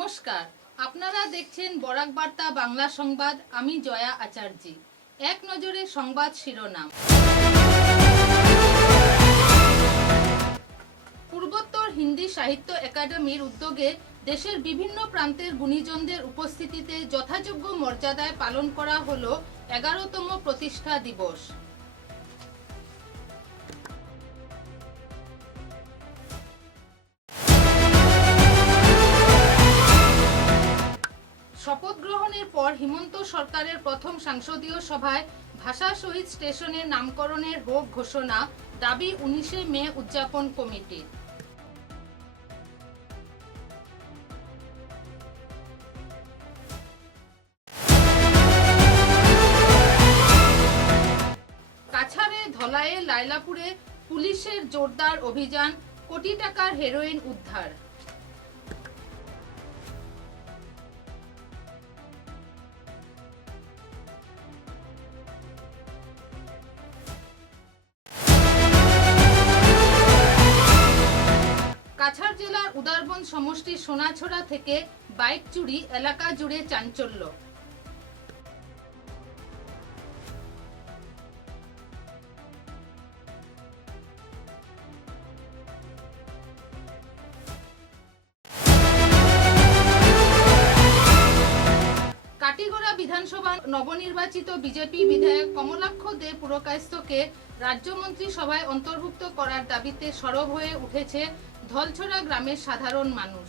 নমস্কার, আপনারা দেখছেন বরাক বার্তা বাংলা সংবাদ। আমি জয়া আচার্য। এক নজরে সংবাদ শিরোনাম। পূর্বোত্তর হিন্দি সাহিত্য একাডেমির উদ্যোগে দেশের বিভিন্ন প্রান্তের গুণীজনদের উপস্থিতিতে যথাযোগ্য মর্যাদায় পালন করা হলো 11তম প্রতিষ্ঠা দিবস। শপথ গ্রহণের পর হিমন্ত সরকারের প্রথম সংসদীয় সভায় ভাষা শহীদ স্টেশনের নামকরণের হোক ঘোষণা, দাবি 19শে মে উদযাপন কমিটির। কাছাড়ে, ধলাইয়ে, লাইলাপুরে পুলিশের জোরদার অভিযান, কোটি টাকার হেরোইন উদ্ধার। কাছাড় জেলার উদারবন সমষ্টির সোনাছড়া থেকে বাইক চুরি, এলাকা জুড়ে চাঞ্চল্য। কাটিগড়া বিধানসভা নবনির্বাচিত বিজেপি বিধায়ক কমলাক্ষ দে পুরকায়স্থকে রাজ্যমন্ত্রী সভায় অন্তর্ভুক্ত করার দাবিতে সরব হয়ে উঠেছে ধলছড়া গ্রামের সাধারণ মানুষ।